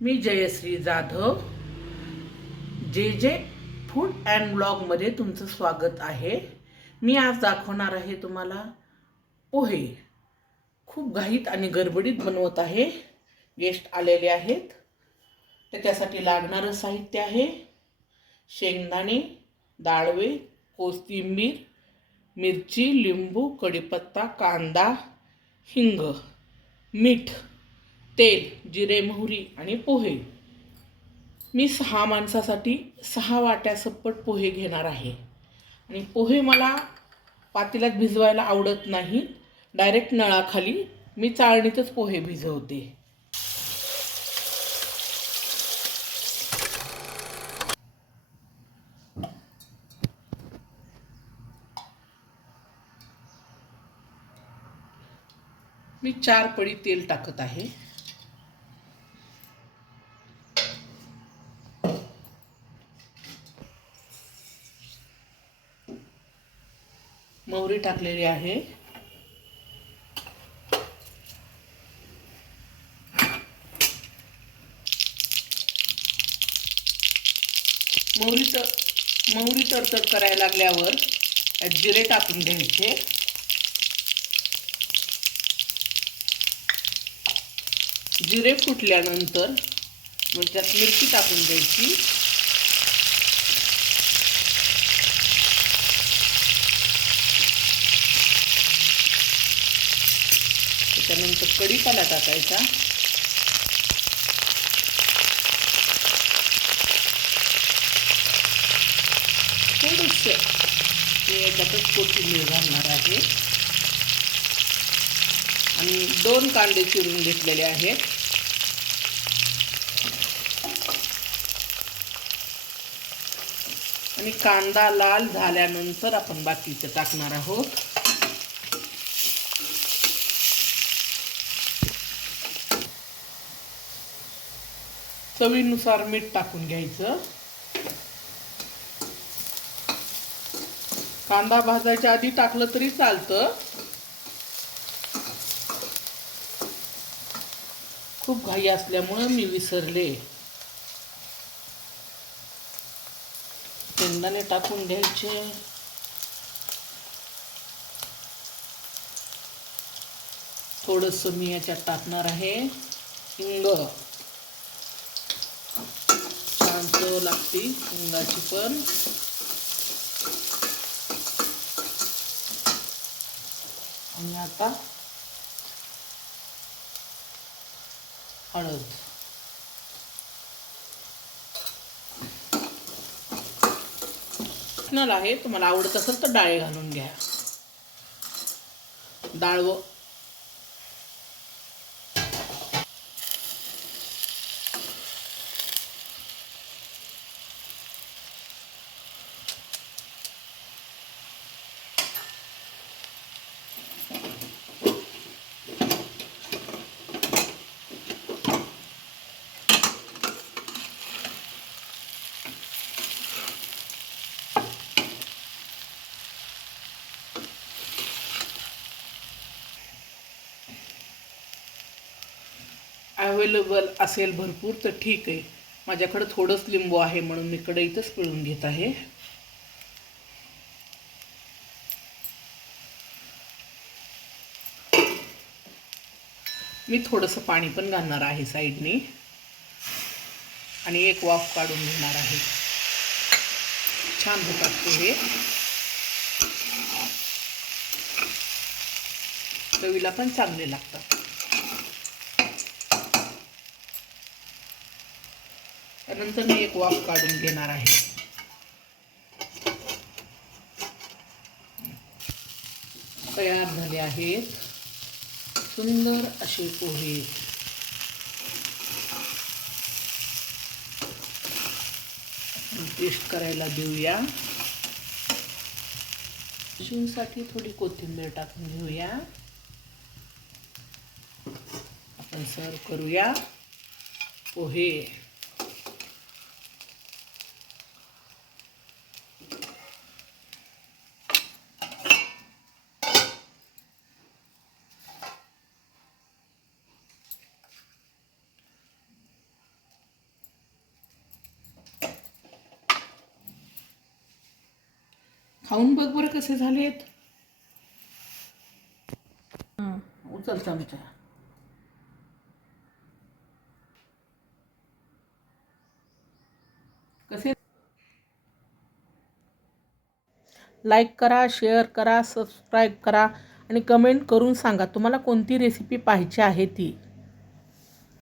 मी जयश्री जाधव. जे जे food and ब्लॉगमध्ये तुमचं स्वागत आहे. मी आज दाखवणार आहे तुम्हाला पोहे. खूप घाईत आणि गडबडीत बनवत आहे. गेस्ट आलेले आहेत. त्याच्यासाठी लागणारं साहित्य आहे. शेंगदाणे डाळवे कोथिंबीर मिरची लिंबू कढीपत्ता कांदा हिंग मीठ. तेल जिरे मोहरी आणि पोहे. मी सहा माणसासाठी सहा वाट्या सप्पट पोहे घेणार आहे. आणि पोहे मला पातेल्यात भिजवायला आवडत नाही. डायरेक्ट नळाखाली मी चाळणीतच पोहे भिजवते. मी चार पडी तेल टाकत आहे. मोहरी टाकलेली आहे. मोहरी तर मोहरी तडतड करायला लागल्यावर जिरे टाकून घ्यायचे. जिरे फुटल्यानंतर मग त्यात मिरची टाकून द्यायची त्याच्यानंतर कढीपाला टाकायचा. थोडस मी याच्यातच कोथिंबीर घालणार आहे. आणि दोन कांदे चिरून घेतलेले आहेत. आणि कांदा लाल झाल्यानंतर आपण बाकीचं टाकणार आहोत. चवीनुसार मीठ टाकून घ्यायचं. कांदा भाजायच्या आधी टाकलं तरी चालतं. खूप घाई असल्यामुळं मी विसरले. शेंगदाणे टाकून घ्यायचे. थोडंसं मी याच्यात टाकणार आहे हिंग. चव लागते मुंगाची पण. आणि आता हळद. आहे. तुम्हाला आवडत असेल तर डाळे घालून घ्या. डाळ व अवेलेबल असेल भरपूर तर ठीक आहे. माझ्याकडं थोडंच लिंबू आहे म्हणून मी कढईतच पिळून घेत आहे. मी थोडंसं पाणी पण घालणार आहे साईडने. आणि एक वाफ काढून घेणार आहे. छान होतात पोहे चवीला पण चांगले लागतात. त्यानंतर मी एक वाफ काढून घेणार आहे. तयार झाले आहेत. सुंदर असे पोहे. टेस्ट करायला देऊया. शिवसाठी थोडी कोथिंबीर टाकून घेऊया. आपण सर्व करूया. पोहे. खाऊन बघ बरं कसे झालेत. उचल चमचा. कसे? लाईक करा शेअर करा सबस्क्राईब करा आणि कमेंट करून सांगा तुम्हाला कोणती रेसिपी पाहिजे आहे ती.